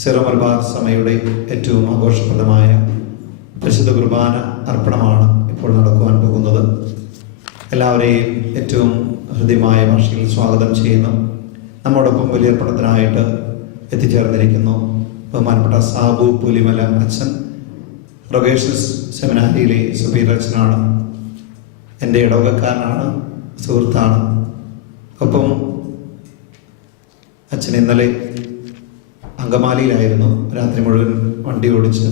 Syro Malabar സഭയുടെ ഏറ്റവും ആഘോഷപ്രദമായ പരിശുദ്ധ കുർബാന അർപ്പണമാണ് ഇപ്പോൾ നടക്കുവാൻ പോകുന്നത്. എല്ലാവരെയും ഏറ്റവും ഹൃദ്യമായ ഭാഷയിൽ സ്വാഗതം ചെയ്യുന്നു. നമ്മോടൊപ്പം ബലിയർപ്പണത്തിനായിട്ട് എത്തിച്ചേർന്നിരിക്കുന്നു ബഹുമാനപ്പെട്ട സാബു പുലിമല അച്ഛൻ. റൊഗേഷ്യസ് സെമിനാരിയിലെ സുപ്പീരിയർ അച്ഛനാണ്, എൻ്റെ ഇടവകക്കാരനാണ്, സുഹൃത്താണ്. ഒപ്പം അച്ഛൻ ഇന്നലെ അങ്കമാലിയിലായിരുന്നു. രാത്രി മുഴുവൻ വണ്ടി ഓടിച്ച്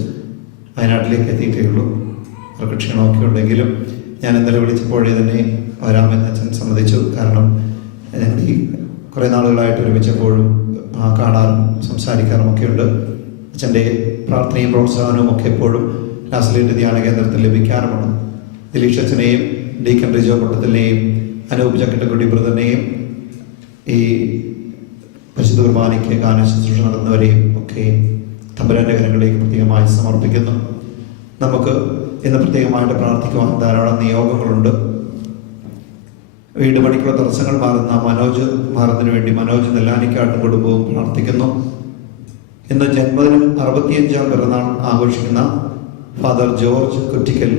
വയനാട്ടിലേക്ക് എത്തിയിട്ടേ ഉള്ളൂ. അവർക്ക് ക്ഷീണമൊക്കെ ഉണ്ടെങ്കിലും ഞാൻ ഇന്നലെ വിളിച്ചപ്പോഴേ തന്നെ വരാമെന്ന് അച്ഛൻ സമ്മതിച്ചു. കാരണം ഞങ്ങൾ ഈ കുറേ നാളുകളായിട്ട് ഒരുമിച്ചപ്പോഴും കാണാറും സംസാരിക്കാറും ഒക്കെ ഉണ്ട്. അച്ഛൻ്റെ പ്രാർത്ഥനയും പ്രോത്സാഹനവും ഒക്കെ എപ്പോഴും ലാസ്ലേറ്റ് ധ്യാന കേന്ദ്രത്തിൽ ലഭിക്കാറുമുണ്ട്. ദിലീഷ് അച്ഛനെയും ഡീക്കൻ റിജോ പൊട്ടത്തിനെയും അനൂപ് ചക്കട്ടക്കുടി ബ്രദറിനെയും ഈ പരിശുദ്ധ കുർബാനയ്ക്ക് ഗാന ശുശ്രൂഷ നടന്നവരെയും ഒക്കെ തമ്പുരാന്റെ കരങ്ങളിലേക്ക് പ്രത്യേകമായി സമർപ്പിക്കുന്നു. നമുക്ക് ഇന്ന് പ്രത്യേകമായിട്ട് പ്രാർത്ഥിക്കുവാൻ ധാരാളം നിയോഗങ്ങളുണ്ട്. വീട് പണിക്കുള്ള തടസ്സങ്ങൾ മാറുന്നതിന് വേണ്ടി മനോജ് നെല്ലാനിക്കാട്ടും കുടുംബവും പ്രാർത്ഥിക്കുന്നു. ഇന്ന് ജന്മദിനം 65ാം പിറന്നാൾ ആഘോഷിക്കുന്ന ഫാദർ ജോർജ് കുറ്റിക്കൽ,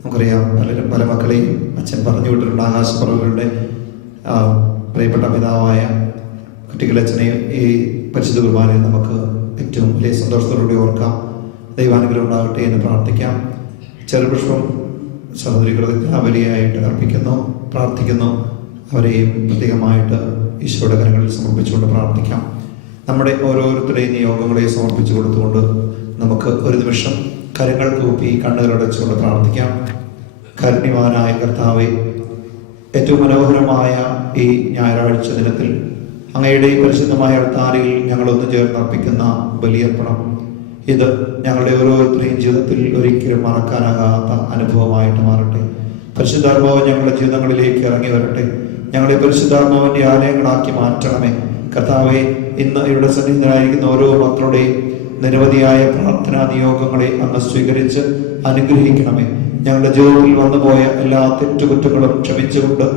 നമുക്കറിയാം പല മക്കളെയും അച്ഛൻ പറഞ്ഞു വിട്ടിട്ടുണ്ട്. ആകാശപ്പറവുകളുടെ പ്രിയപ്പെട്ട പിതാവായ കുറ്റിക്കലച്ഛനെയും ഈ പരിശുദ്ധ കുർബാനയിൽ നമുക്ക് ഏറ്റവും വലിയ സന്തോഷത്തോടുകൂടി ഓർക്കാം. ദൈവാനുഗ്രഹം ഉണ്ടാകട്ടെ എന്ന് പ്രാർത്ഥിക്കാം. ചെറുപുഷ്പം സഹോദരി കൃതജ്ഞാബലിയായിട്ട് അർപ്പിക്കുന്നു, പ്രാർത്ഥിക്കുന്നു. അവരെയും പ്രത്യേകമായിട്ട് ഈശോയുടെ കരങ്ങളിൽ സമർപ്പിച്ചുകൊണ്ട് പ്രാർത്ഥിക്കാം. നമ്മുടെ ഓരോരുത്തരുടെയും നിയോഗങ്ങളെ സമർപ്പിച്ചു കൊടുത്തുകൊണ്ട് നമുക്ക് ഒരു നിമിഷം കരങ്ങൾ കൂപ്പി കണ്ണുകളടച്ചുകൊണ്ട് പ്രാർത്ഥിക്കാം. കാരുണ്യവാനായ കർത്താവേ, ഏറ്റവും മനോഹരമായ ഈ ഞായറാഴ്ച ദിനത്തിൽ അങ്ങയുടെ പരിശുദ്ധമായ അൾത്താരയിൽ ഞങ്ങൾ ഒന്നു ചേർന്ന് അർപ്പിക്കുന്ന ബലിയർപ്പണം, ഇത് ഞങ്ങളുടെ ഓരോരുത്തരെയും ജീവിതത്തിൽ ഒരിക്കലും മറക്കാനാകാത്ത അനുഭവമായിട്ട് മാറട്ടെ. പരിശുദ്ധാത്മാവ് ഞങ്ങളുടെ ജീവിതങ്ങളിലേക്ക് ഇറങ്ങി വരട്ടെ. ഞങ്ങളെ പരിശുദ്ധാത്മാവിന്റെ ആലയങ്ങളാക്കി മാറ്റണമേ. കർത്താവെ, ഇന്ന് ഇവിടെ സന്നിഹിതരായിരിക്കുന്ന ഓരോ മക്കളുടെയും നിരവധിയായ പ്രാർത്ഥനാ നിയോഗങ്ങളെ അങ്ങ് സ്വീകരിച്ച് അനുഗ്രഹിക്കണമേ. ഞങ്ങളുടെ ജീവിതത്തിൽ വന്നുപോയ എല്ലാ തെറ്റുകുറ്റങ്ങളും ക്ഷമിച്ചുകൊണ്ട്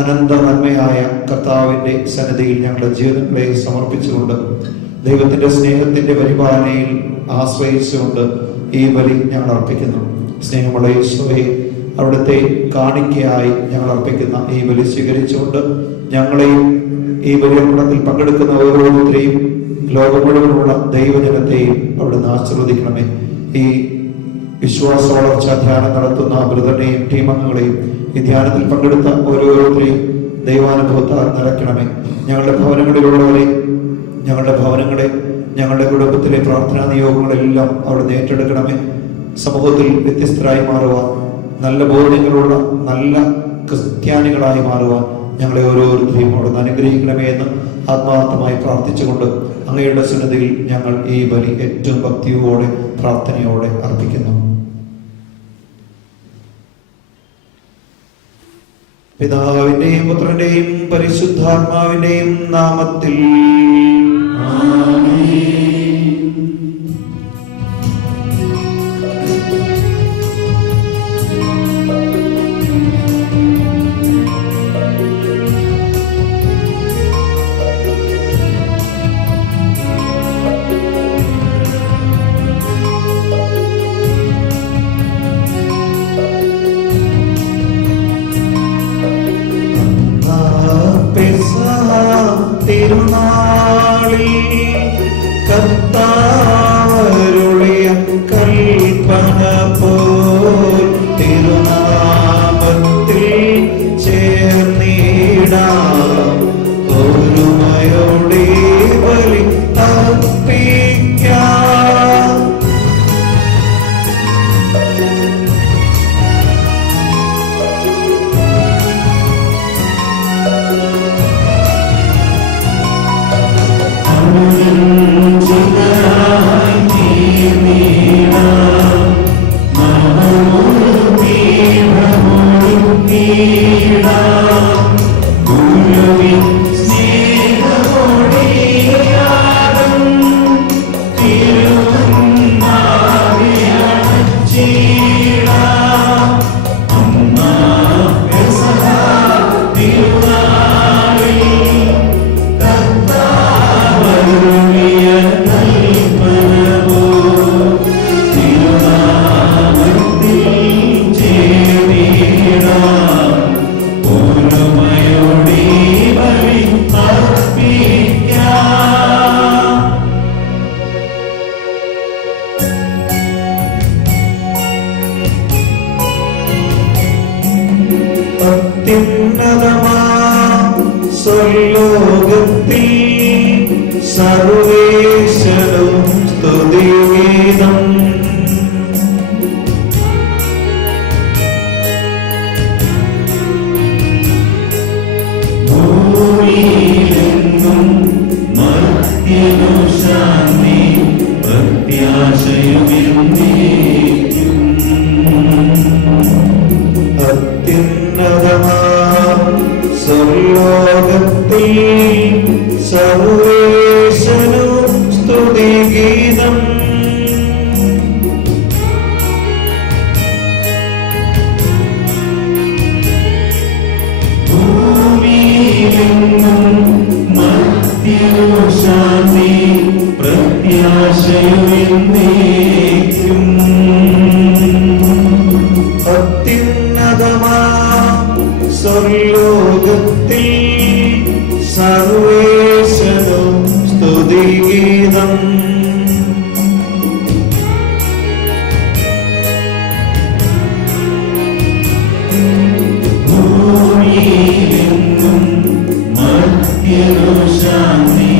അനന്ത നന്മയായ കർത്താവിന്റെ സന്നിധിയിൽ ഞങ്ങളുടെ ജീവിതങ്ങളെ സമർപ്പിച്ചുകൊണ്ട് ദൈവത്തിന്റെ സ്നേഹത്തിന്റെ പരിപാലനയിൽ ആശ്രയിച്ചുകൊണ്ട് ഈ ബലി ഞങ്ങൾ അർപ്പിക്കുന്നു. സ്നേഹമുള്ള യേശുവേ, അവിടുത്തെ കാണിക്കയായി ഞങ്ങൾ അർപ്പിക്കുന്ന ഈ ബലി സ്വീകരിച്ചുകൊണ്ട് ഞങ്ങളെയും ഈ ബലിയർപ്പണത്തിൽ പങ്കെടുക്കുന്ന ഓരോരുത്തരെയും ലോകം മുഴുവനുള്ള ദൈവജനത്തെയും അവിടുന്ന് ആശീർവദിക്കണമേ. ഈ വിശ്വാസ വളർച്ചാ ധ്യാനം നടത്തുന്ന ബ്രദറിനെയും ടീം അംഗങ്ങളെയും ഈ ധ്യാനത്തിൽ പങ്കെടുത്ത ഓരോരുത്തരെയും ദൈവാനുഭവത്താൽ നിറയ്ക്കണമേ. ഞങ്ങളുടെ ഭവനങ്ങളിലുള്ളവരെ, ഞങ്ങളുടെ കുടുംബത്തിലെ പ്രാർത്ഥനാ നിയോഗങ്ങളെല്ലാം അവിടുന്ന് ഏറ്റെടുക്കണമേ. സമൂഹത്തിൽ വ്യത്യസ്തരായി മാറുവാൻ, നല്ല ബോധ്യങ്ങളുള്ള നല്ല ക്രിസ്ത്യാനികളായി മാറുവാൻ ഞങ്ങളെ ഓരോരുത്തരെയും അവിടുന്ന് അനുഗ്രഹിക്കണമേ എന്ന് ആത്മാർത്ഥമായി പ്രാർത്ഥിച്ചുകൊണ്ട് അങ്ങയുടെ സന്നിധിയിൽ ഞങ്ങൾ ഈ ബലി ഏറ്റവും ഭക്തിയോടെ പ്രാർത്ഥനയോടെ അർപ്പിക്കുന്നു. പിതാവിന്റെയും പുത്രന്റെയും പരിശുദ്ധാത്മാവിന്റെയും നാമത്തിൽ Hallelujah. സർവേശ്വരം സ്തുതിഗീതം. ഭൂമിയിലെങ്ങും മർത്യനു ശാന്തി പ്രത്യാശയുമെന്നേക്കും. അത്യുന്നതമാം സ്വർലോകത്തിൽ സർവേശ്വരനു സ്തുതിഗീതം. ഭൂമിയിലെങ്ങും മർത്യനു ശാന്തി പ്രത്യാശയുമെന്നേക്കും. അത്യുന്നതമാം സ്വർലോകത്തിൽ സർവേശ്വരനു സ്തുതിഗീതം. ഭൂമിയിലെങ്ങും മർത്യനു ശാന്തി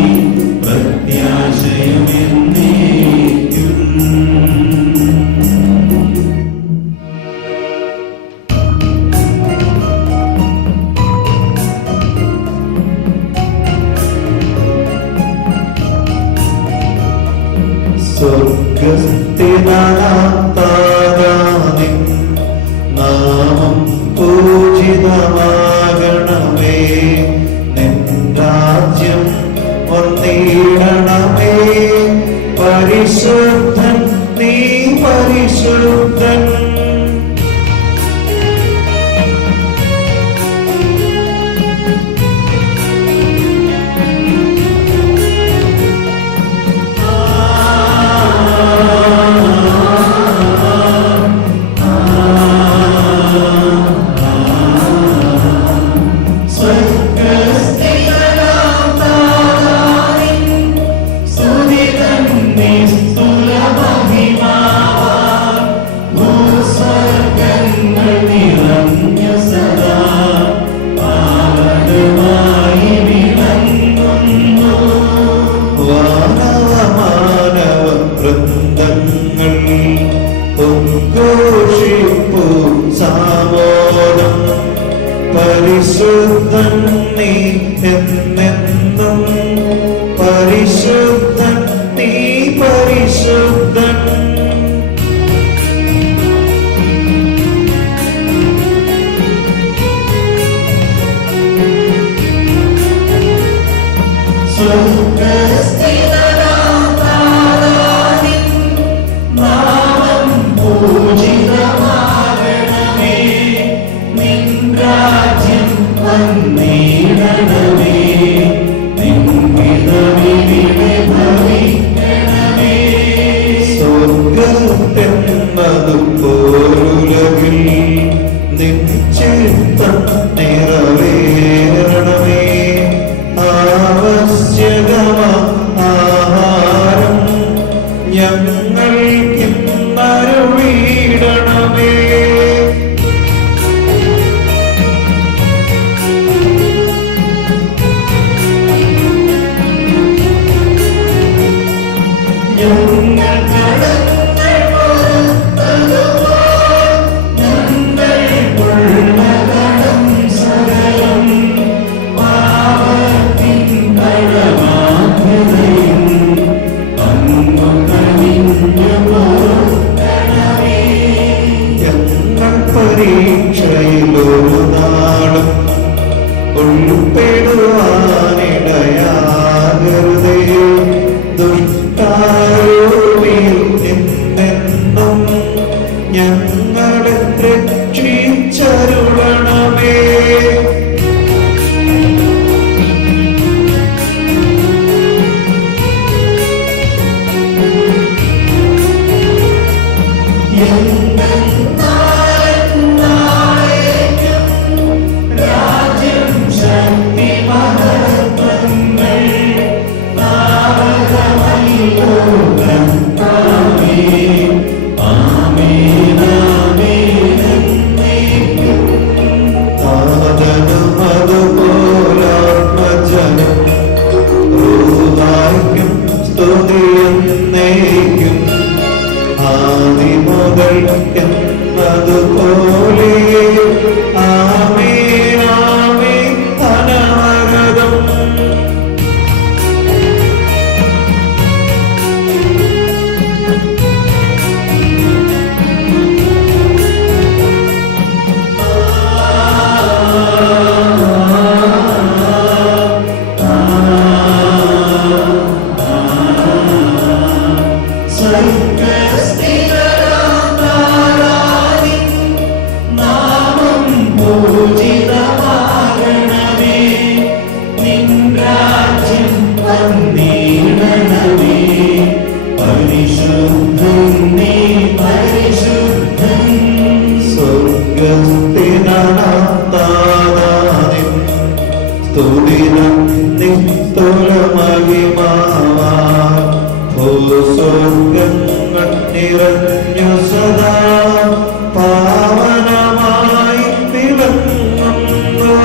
പ്രത്യാശയുമെന്നേക്കും. സ്വർഗ്ഗസ്ഥനാഥാനിൻ നാമം പൂജിതമാകണമേ. നിൻ രാജ്യം വന്നിടണമേ. പരിശുദ്ധൻ നീ പരിശുദ്ധൻ. പരിശുദ്ധൻ നീ എന്നെന്നും. പരിശുദ്ധൻ നീ പരിശുദ്ധൻ. സ്വർഗ്ഗസ്ഥനാഥാനിൻ നാമം പൂജിതമാകണമേ. നിൻ രാജ്യം വന്നിടണമേ. നിൻ ഹിതമിവിടെ ഭവിക്കണമേ. സ്വർഗ്ഗത്തെന്നതുപോലുലകിൽ നിൻ ചിത്തം നിറവേറണമേ. ആവശ്യകമാം ആഹാരം ഞങ്ങൾക്കിന്നരുളിയിടണമേ. ഞങ്ങൾ കടങ്ങൾ പൊറുത്തതുപോൽ ഞങ്ങൾക്കുള്ള കടം സകലം പാപത്തിൻ കടബാധ്യതയും അങ്ങു കനിഞ്ഞു പൊറുക്കണമേ. ഞങ്ങൾ പരീക്ഷയിലൊരു നാളും ഉൾപ്പെടുവാനിടയാകരുതേ. ദുഷ്ടാരൂപിയിൽ നിന്നെന്നും ഞങ്ങളെ രക്ഷിച്ചരുളണമേ. രാജ്യം ശക്തി മഹത്വങ്ങൾ അതുപോലാത്മജനം റൂഹായ്ക്കും സ്തുതിയെന്നേക്കും ആദിമുതൽ എന്നതുപോലെ ആമേൻ ആമേൻ അനവരതം. നിറഞ്ഞു സദാ പാവനമായി വിളങ്ങുന്നു.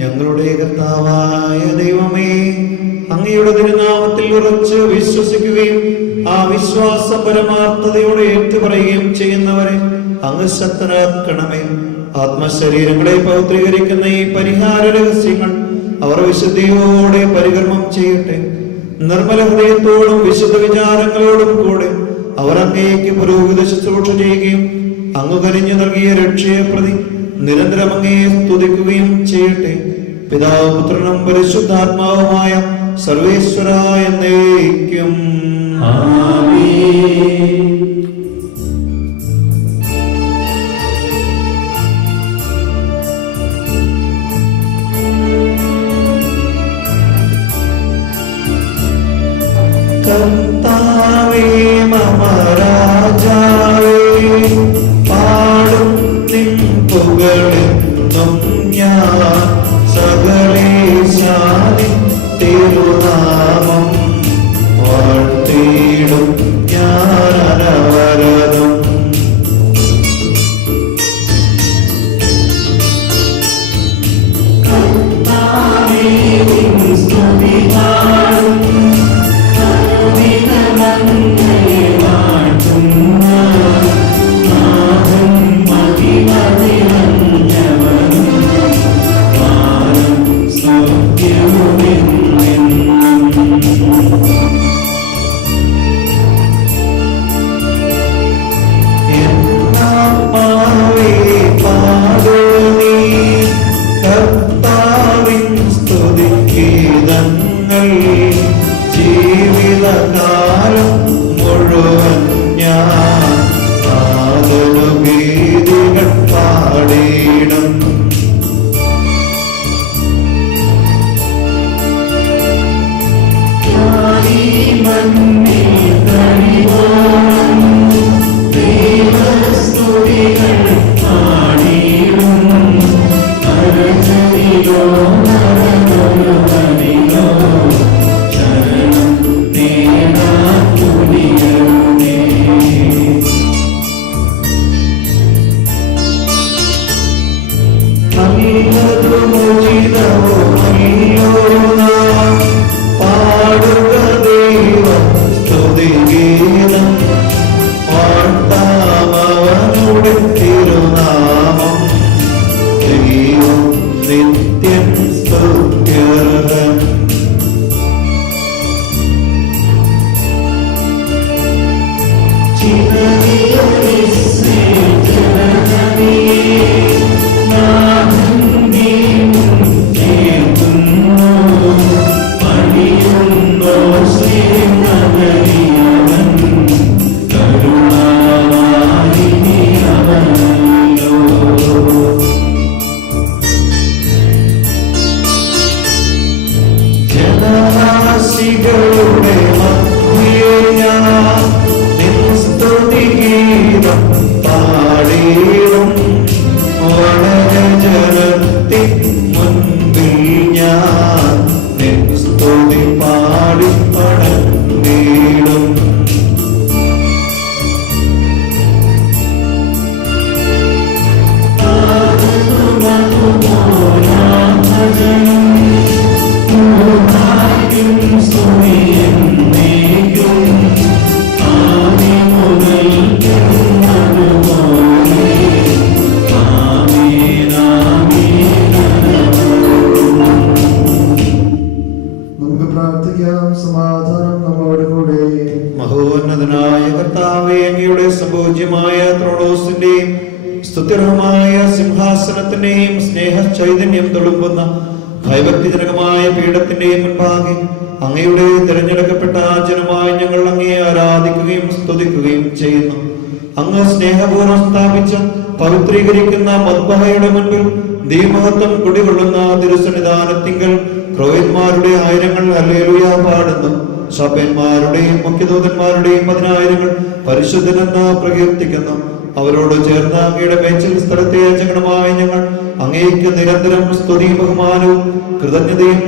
ഞങ്ങളുടെ കർത്താവായ ദൈവമേ, അങ്ങയുടെ തിരുനാമത്തിൽ ഉറച്ച് വിശ്വസിക്കുകയും ആ വിശ്വാസ പരമാർത്ഥതയോടെ ഏറ്റുപറയുകയും ചെയ്യുന്നവരെ അങ്ങ് ശക്തരാക്കണമേ. ആത്മശരീരങ്ങളെ പൗത്രീകരിക്കുന്ന ഈ പരിഹാര രഹസ്യങ്ങൾ അവർ വിശുദ്ധിയോടെ പരികർമ്മം ചെയ്യട്ടെ. നിർമ്മല ഹൃദയത്തോടും വിശുദ്ധ വിചാരങ്ങളോടും കൂടെ അവർ അങ്ങേക്ക് പുരോഹിത ശുശ്രൂഷ ചെയ്യുകയും അങ്ങ് കനിഞ്ഞു നൽകിയ രക്ഷയെ പ്രതി നിരന്തരം അങ്ങയെ സ്തുതിക്കുകയും ചെയ്യട്ടെ. പിതാവ് പുത്രനും പരിശുദ്ധാത്മാവുമായ സർവേശ്വരായ എന്നേക്കും ആമേൻ. കർത്താവേ മമ രാജാവേ, പാടും നിൻ പുകഴെന്നും ഞാൻ. സകലേശാനിൻ തിരുനാമം വാഴ്ത്തിയിടും ഞാൻ അനവരതം. കർത്താവേ നിൻ സ്തുതി പാടും ും മാനവരാശികളുടെ മധ്യേ ഞാൻ നിൻ സ്തുതിഗീതം പാടിയിടും. വനജനത്തിൻ മുൻപിൽ ഞാൻ നിൻ സ്തുതി പാടി പടർന്നിടും. നമുക്ക് പ്രാർത്ഥിക്കാം. സമാധാനം നമ്മോട് കൂടെ. മഹോന്നതനായ കർത്താവേ, അങ്ങയുടെ സംഭോജ്യമായ ത്രോണോസിന്റെയും സ്തുത്യർഹമായ സിംഹാസനത്തിന്റെയും സ്നേഹ ചൈതന്യം തുളുമ്പുന്ന ഭയഭക്തിജനകമായ പീഠത്തിന്റെയും മുൻപാകെ അങ്ങയുടെ തിരഞ്ഞെടുക്കപ്പെട്ട ജനമായി ഞങ്ങൾ അങ്ങയെ ആരാധിക്കുകയും സ്തുതിക്കുകയും ചെയ്യുന്നു. അങ്ങ് സ്നേഹപൂർവ്വം സ്ഥാപിച്ച പവിത്രീകരിക്കുന്ന മദ്ബഹയുടെ മുൻപിൽ ദീമഹത്വം കുടികൊള്ളുന്ന തിരുസന്നിധാനത്തിങ്കൽ ക്രോയന്മാരുടെ ആയിരങ്ങൾ ഹല്ലേലൂയ പാടുന്നു. ശാപന്മാരുടെയും മുഖ്യദൂതന്മാരുടെയും 10,000 പരിശുദ്ധനെന്ന് പ്രകീർത്തിക്കുന്നു. അവരോട് ചേർന്ന് അങ്ങയുടെ മേച്ചിൽ സ്ഥലത്തെ യാചകണമായ ഞങ്ങൾ അങ്ങേക്ക് നിരന്തരം സ്തുതിയും ബഹുമാനവും കൃതജ്ഞതയും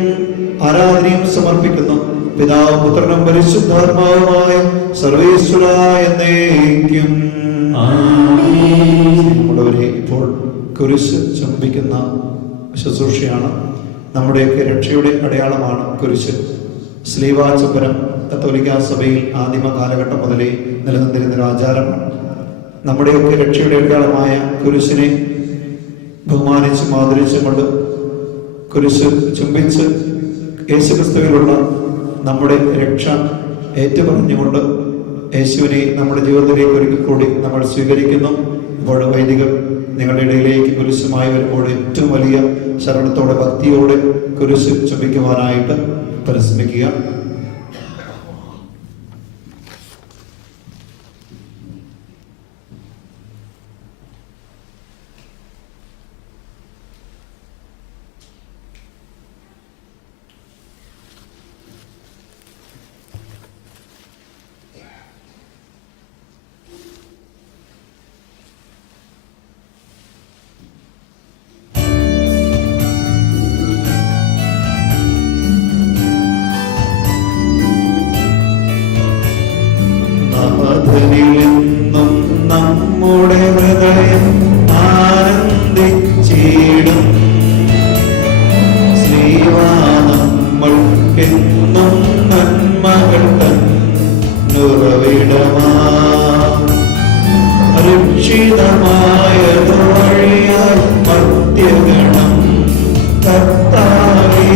ആരാധനയും സമർപ്പിക്കുന്നു. പിതാവും പുത്രനും പരിശുദ്ധാത്മാവുമായ സർവേശ്വര എന്നേക്കും. നമ്മളവരെ ഇപ്പോൾ കുരിശ് ചുംബിക്കുന്ന ശുശ്രൂഷയാണ്. നമ്മുടെയൊക്കെ രക്ഷയുടെ അടയാളമാണ് കുരിശ്. ശ്ലീവാചുംബനം കത്തോലിക്കാ സഭയിൽ ആദിമ കാലഘട്ടം മുതലേ നിലനിന്നിരുന്നൊരു ആചാരമാണ്. നമ്മുടെയൊക്കെ രക്ഷയുടെ അടയാളമായ കുരിശിനെ ബഹുമാനിച്ചും ആദരിച്ചും കൊണ്ട് കുരിശ് ചുംബിച്ച് യേശുക്രിസ്തുവിലുള്ള നമ്മുടെ രക്ഷ ഏറ്റുപറഞ്ഞുകൊണ്ട് യേശുവിനെ നമ്മുടെ ജീവിതത്തിലേക്ക് ഒരിക്കൽ കൂടി നമ്മൾ സ്വീകരിക്കുന്നു. ഇപ്പോൾ വൈദികർ നിങ്ങളുടെ ഇടയിലേക്ക് കുരിശുമായി വരുമ്പോൾ ഏറ്റവും വലിയ ശരണത്തോടെ ഭക്തിയോടെ കുരിശ് ചുംബിക്കുവാനായിട്ട് പരിശ്രമിക്കുക. നിന്നും നമ്മുടെ ഹൃദയം ആനന്ദിച്ചിടും. ശ്രീവാനമ്മൾക്കെന്നും നന്മകൾ തന്നുറവിടമാ രക്ഷിതമായതു വഴിയായി മധ്യഗണം കർത്താവേ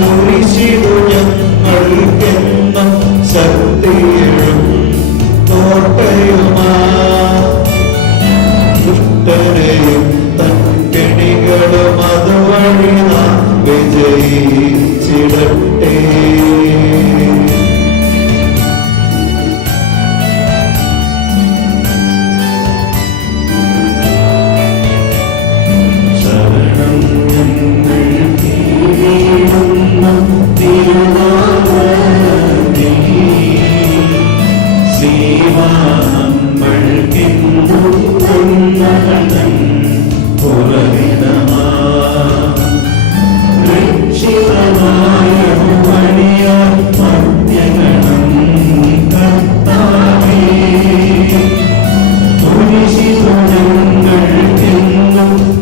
കുരിശിതു ഞങ്ങൾക്കെന്നും ശക്തിയും കോട്ടയുമാ ദുഷ്ടനെയും തൻ കെണികളും അതുവഴി നാം വിജയിച്ചിടട്ടെ.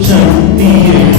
ശക്തിയും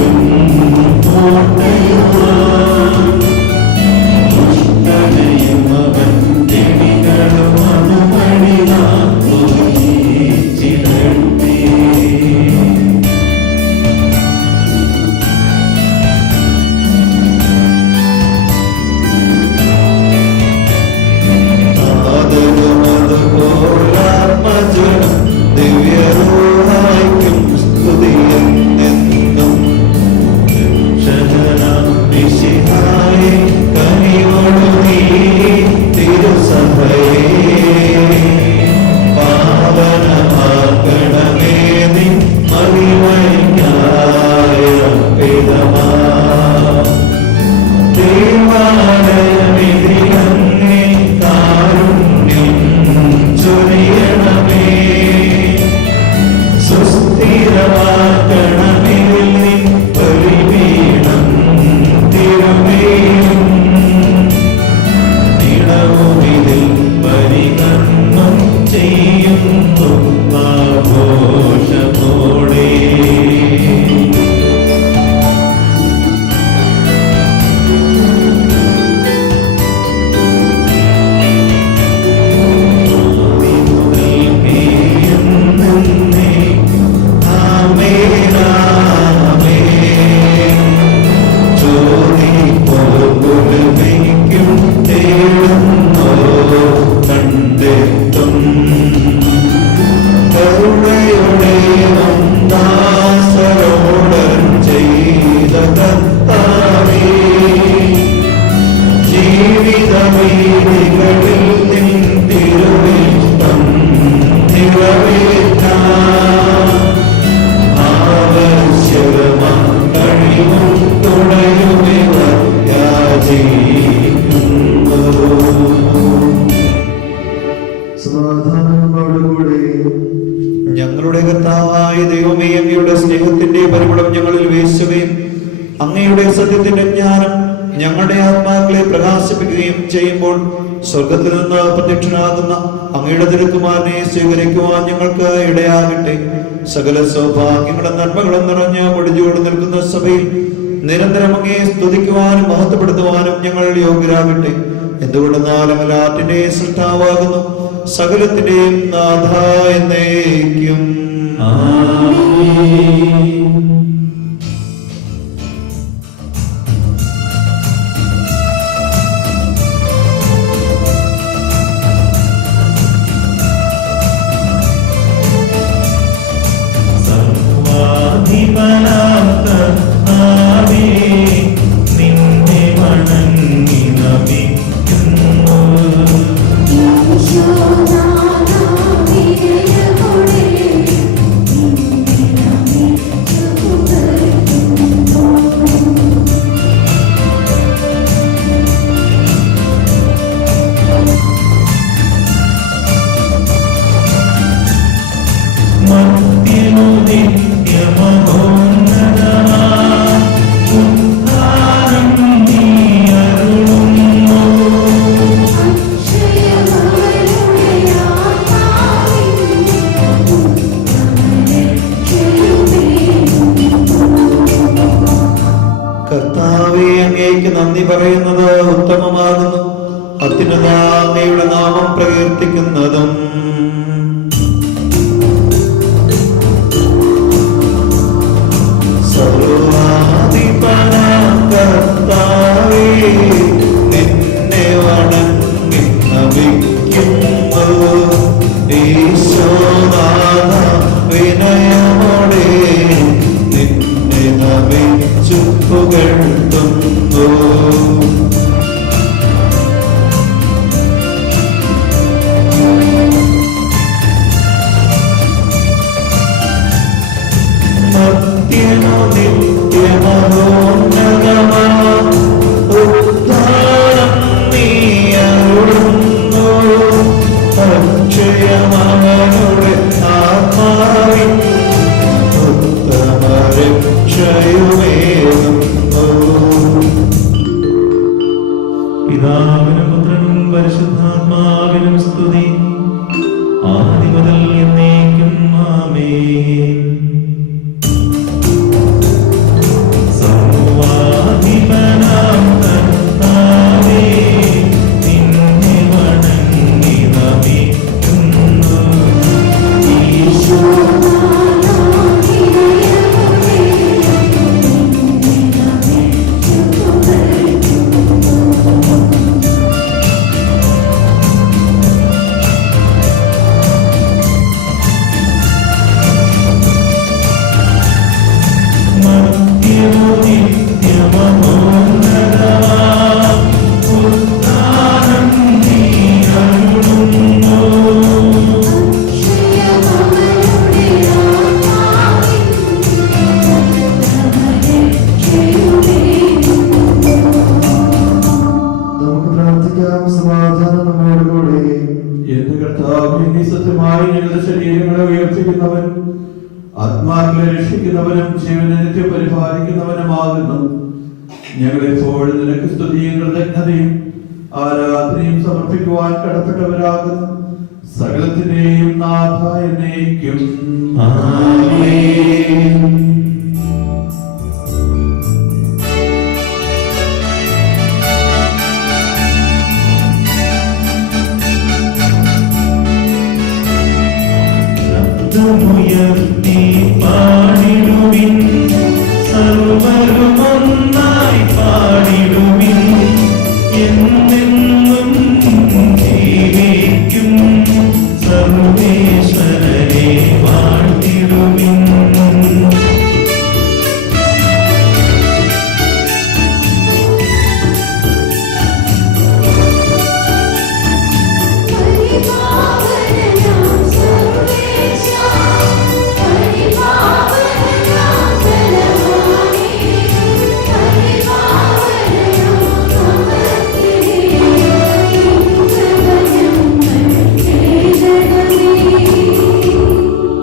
ഞങ്ങളുടെ കർത്താവായ ദൈവമേ, അങ്ങയുടെ സ്നേഹത്തിന്റെ പരിമളം ഞങ്ങളിൽ വീശുകയും അങ്ങയുടെ സത്യത്തിന്റെ ജ്ഞാനം ഞങ്ങളുടെ ആത്മാക്കളെ പ്രകാശിപ്പിക്കുകയും ചെയ്യുമ്പോൾ സ്വർഗത്തിൽ നിന്ന് പ്രത്യക്ഷനാകുന്ന അങ്ങയുടെ തിരുക്കുമാരനെ സ്വീകരിക്കുവാൻ ഞങ്ങൾക്ക് ഇടയാകട്ടെ. സകല സൗഭാഗ്യങ്ങളും നന്മകളും നിറഞ്ഞ് ഒടിഞ്ഞോട് നിൽക്കുന്ന സഭയിൽ നിരന്തരം അങ്ങയെ സ്തുതിക്കുവാനും മഹത്വപ്പെടുത്തുവാനും ഞങ്ങൾ യോഗ്യരാകട്ടെ. എന്തുകൊണ്ടെന്നാൽ അമലാറ്റിന്റെ സൃഷ്ടാവാകുന്നു, സകലത്തിന്റെയും നാഥ എന്നേക്കും. കർത്താവേ, അങ്ങേക്ക് നന്ദി പറയുന്നത് ഉത്തമമാകുന്നു, അത്യുന്നത അങ്ങയുടെ നാമം പ്രകീർത്തിക്കുന്നതും. സർവാധിപനാം കർത്താവേ, നിന്നെ വണങ്ങി നമിക്കുന്നു. ഈശോനാഥ, വിനയമോടെ നിന്നെ നമിച്ചു പുകഴ്ത്തുന്നു. പിതാവിനും പുത്രനും പരിശുദ്ധാത്മാവിനും സ്തുതി, ആദി മുതൽ എന്നേക്കും ആമേൻ. സർവാധിപനാം കർത്താവേ, നിന്നെ വണങ്ങി നമിക്കുന്നു. പരിശുദ്ധനും ജീവനെ നിത്യം പരിപാലിക്കുന്നവനുമാകുന്നു. ഞങ്ങളെപ്പോഴും നിനക്ക് സ്തുതിയും കൃതജ്ഞതയും ആരാധനയും സമർപ്പിക്കുവാൻ കടപ്പെട്ടവരാകുന്നു. സകലത്തിന്റെയും നാഥ എന്നേക്കും ആമേൻ. ശബ്ദമുയർത്തി പാടിടുവിൻ, സർവ്വരും ഒന്നായി പാടിടുവിൻ. എന്നെന്നും ജീവിക്കും സർവേശ്വരനെ വാഴ്ത്തിടുവിൻ.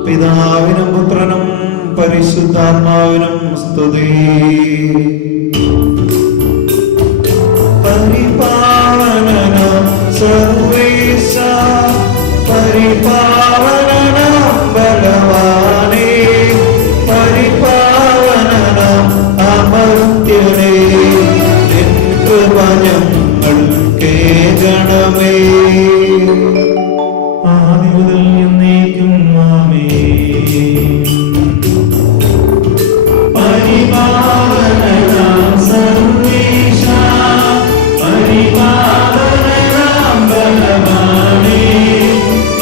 പിതാവിനും പുത്രനും പരിശുദ്ധാത്മാവിനും സ്തുതി. പരിപാവനനാം സർവേശ, പരിപാവനനാം ബലവാനേ, പരിപാവനനാം അമർത്യനേ, നിൻ കൃപ ഞങ്ങൾ കേൾക്കണമേ. ആദിമുതൽ എന്നേക്കും ആമേൻ. പരിപാവനനാം സർവേശ, പരിപാവനനാം ബലവാനേ,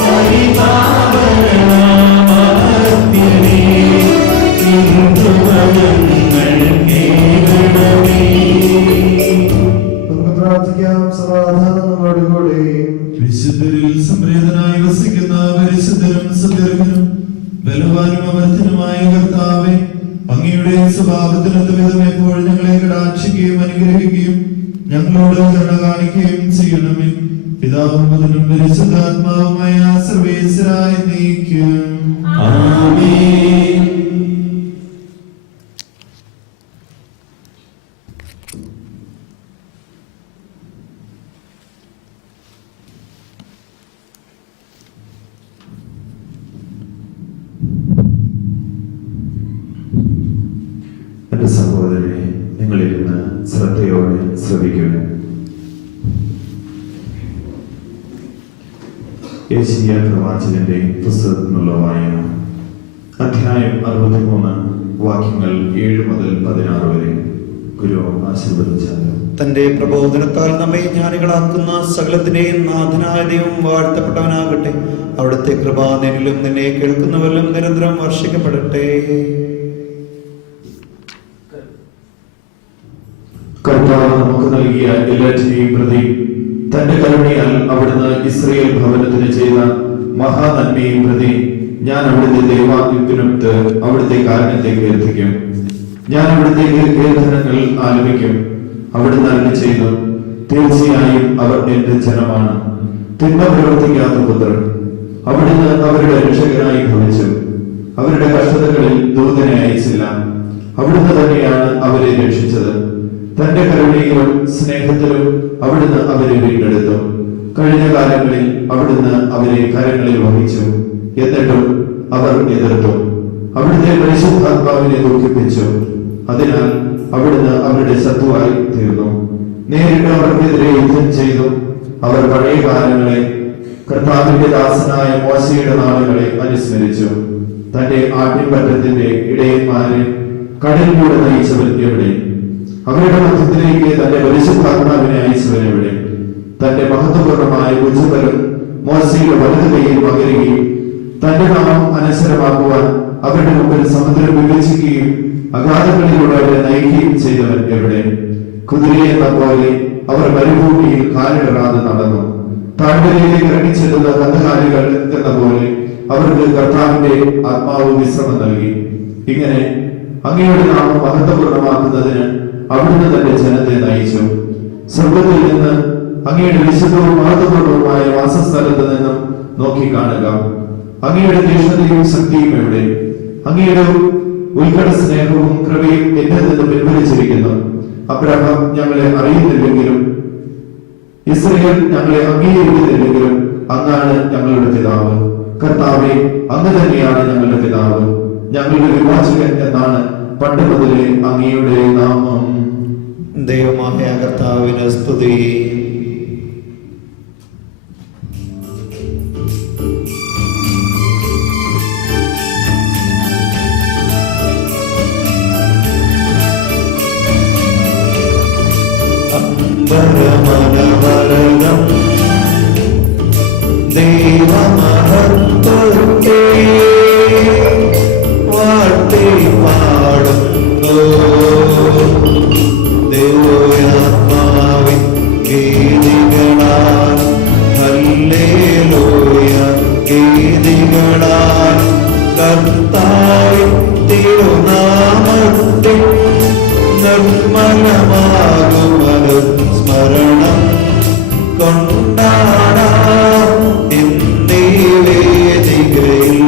പരിപാവനനാം അമർത്യനേ, നിൻ കൃപ ഞങ്ങൾ കേൾക്കണമേ. നമുക്ക് പ്രാർത്ഥിക്കാം. സമാധാനം നമ്മോട് കൂടെ. വിശുദ്ധരിൽ സംപ്രീതനായി വസിക്കുന്ന പരിശുദ്ധനും സത്യർഹനും ബലവാനും അമർത്തനുമായ കർത്താവേ, അങ്ങയുടെ സ്വഭാവത്തിനൊത്ത വിധം എപ്പോഴും ഞങ്ങളെ കടാക്ഷിക്കുകയും അനുഗ്രഹിക്കുകയും ഞങ്ങളോട് കരുണ കാണിക്കുകയും ചെയ്യണമേ. പിതാവും പുത്രനും പരിശുദ്ധാത്മാവുമായ സർവേശ്വരായ നീക്കും ആമേൻ. എന്റെ സഹോദരനെ, നിങ്ങളിരുന്ന് ശ്രദ്ധയോടെ ശ്രവിക്കുക. യെശയ്യാ പ്രവാചകന്റെ പുസ്തകത്തിൽ നിന്നുള്ള വായന. അധ്യായം 63, വാക്യങ്ങൾ 7 മുതൽ 16 വരെ. ഗുരു ആശീർവദിച്ചാലും. തന്റെ പ്രബോധനത്താൽ നമ്മെ ജ്ഞാനികളാക്കുന്ന സകലത്തിന്റെയും നാഥനായ ദൈവം വാഴ്ത്തപ്പെട്ടവനാകട്ടെ. അവിടുത്തെ കൃപ നിന്നിലും നിന്നെ കേൾക്കുന്നവരിലും നിരന്തരം വർഷിക്കപ്പെടട്ടെ. കർത്താവ് നമുക്ക് നൽകിയ എല്ലാറ്റിനെയും പ്രതി തന്റെ കരുണയാൽ അവിടുന്ന് ഇസ്രായേൽ ഭവനത്തിന് ചെയ്ത മഹാനന്മയും പ്രതി ഞാൻ അവിടുത്തെ ദൈവാത്മ്യത്തിനൊത്ത് അവിടുത്തെ കാരണത്തെ കീർത്തിക്കും. ഞാൻ അവിടുത്തെ കീർത്തനങ്ങൾ ആലപിക്കും. അവിടുന്ന് അരുളി ചെയ്തു, തീർച്ചയായും അവർ എന്റെ ജനമാണ്, തിന്മ പ്രവർത്തിക്കാത്ത പുത്രർ. അവിടുന്ന് അവരുടെ രക്ഷകനായി ഭവിച്ചു. അവരുടെ കഷ്ടതകളിൽ ദൂതനെ അയച്ചില്ല. അവിടുന്ന് തന്നെയാണ് അവരെ രക്ഷിച്ചത്. തന്റെ കരുണയിലും സ്നേഹത്തിലും അവിടുന്ന് അവരെ വീണ്ടെടുത്തു. കഴിഞ്ഞ കാലങ്ങളിൽ അവിടുന്ന് അവരെ കരങ്ങളിൽ വഹിച്ചു. എന്നിട്ടും അവർ എതിർത്തു. അവിടുത്തെ പരിശുദ്ധാത്മാവിനെ ദുഃഖിപ്പിച്ചു. അതിനാൽ അവിടുന്ന് അവരുടെ ശത്രുവായി തീർന്നു. നേരിട്ട് അവർക്കെതിരെ യുദ്ധം ചെയ്തു. അവർ പഴയ കാലങ്ങളെ, കർത്താവിന്റെ ദാസനായ മോശയുടെ നാളുകളെ അനുസ്മരിച്ചു. തന്റെ ആട്ടിൻപറ്റത്തിന്റെ ഇടയന്മാരെ കടലിലൂടെ നയിച്ചവൻ എവിടെ? അവരുടെ മധ്യത്തിലേക്ക് തന്റെ പരിശുദ്ധാത്മാവിനെ അയച്ചവൻ എവിടെ? തന്റെ മഹത്വപൂർണമായ ഉജ്ജ്വലം മോശയുടെ വലതു കൈയിൽ പകരുകയും തന്റെ നാമം അനശ്വരമാക്കുവാൻ അവരുടെ മുമ്പിൽ സമുദ്രം വിഭജിക്കുകയും അഗാധങ്ങളിലൂടെ അവരെ നയിക്കുകയും ചെയ്തവൻ എവിടെ? കുതിരയെന്ന പോലെ അവർ മരുഭൂമിയിൽ കാലിടറാതെ നടന്നു. താഴ്വരയിലേക്ക് ഇറങ്ങിച്ചെല്ലുന്ന കന്നുകാലികൾ എന്ന പോലെ അവർക്ക് കർത്താവിന്റെ ആത്മാവ് വിശ്രമം നൽകി. ഇങ്ങനെ അങ്ങയുടെ നാമം മഹത്വപൂർണമാക്കുന്നതിന് അവിടുന്ന് തന്റെ ജനത്തെ നയിച്ചു. സ്വർഗത്തിൽ നിന്ന് അങ്ങയുടെ വിശുദ്ധവും മഹത്വപൂർണവുമായ വാസസ്ഥലത്ത് നിന്നും നോക്കി കാണുക. അങ്ങയുടെ തീഷ്ണതയും ശക്തിയും എവിടെ? അങ്ങയുടെ ഉത്കട സ്നേഹവും കൃപയും എന്നിൽ നിന്ന് പിൻവലിച്ചിരിക്കുന്നു. അബ്രഹാം ഞങ്ങളെ അറിയുന്നില്ലെങ്കിലും ഇസ്രായേൽ ഞങ്ങളെ അംഗീകരിക്കുന്നില്ലെങ്കിലും അങ്ങാണ് ഞങ്ങളുടെ പിതാവ്. കർത്താവേ, അങ്ങ് തന്നെയാണ് ഞങ്ങളുടെ പിതാവ്, ഞങ്ങളുടെ വിഭാജകൻ എന്നാണ് പണ്ട് മുതലേ അങ്ങയുടെ നാമം. ദൈവമായ കർത്താവിന് സ്തുതി. അമ്പരമനവരകം ദൈവമഹത്വത്തെ വാഴ്ത്തി പാടുന്നു. ദൈവോയാത്മാവിൻ ഗീതികളാൽ ഹല്ലേലൂയ ഗീതികളാൽ കർത്താവിൻ തിരുനാമത്തിൽ നിർമ്മലമാകുമത് സ്മരണം കൊണ്ടാടാം ഇന്നീ വേദികയിൽ.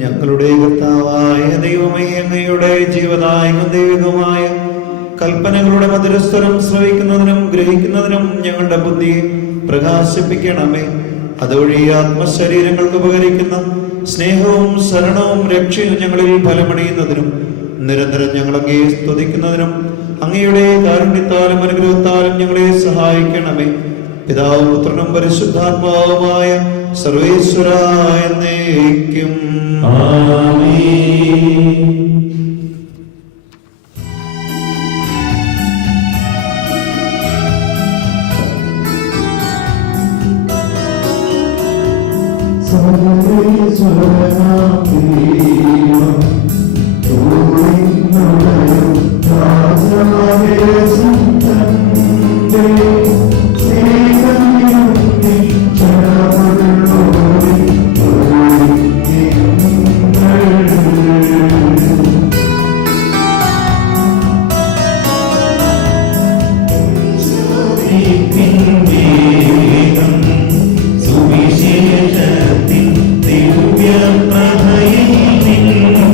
ഞങ്ങളുടെ കർത്താവായ ദൈവമേ, അങ്ങയുടെ ജീവദായക ദൈവികമായ കൽപ്പനകളുടെ മധുരസ്വരം ശ്രവിക്കുന്നതിനും ഗ്രഹിക്കുന്നതിനും ഞങ്ങളുടെ ബുദ്ധിയെ പ്രകാശിപ്പിക്കണമേ. അതുവഴി ആത്മശരീരങ്ങൾക്ക് ഉപകരിക്കുന്ന സ്നേഹവും ശരണവും രക്ഷയും ഞങ്ങളിൽ ഫലമണിയുന്നതിനും നിരന്തരം ഞങ്ങളങ്ങയെ സ്തുതിക്കുന്നതിനും അങ്ങയുടെ കാരുണ്യത്താലും അനുഗ്രഹത്താലും ഞങ്ങളെ സഹായിക്കണമേ. പിതാവും പുത്രനും പരിശുദ്ധാത്മാവുമായ സർവേശ്വരായ എന്നേക്കും. ആമേൻ. സുവിശേഷത്തിൻ ദിവ്യപ്രഭയിൽ നിന്നും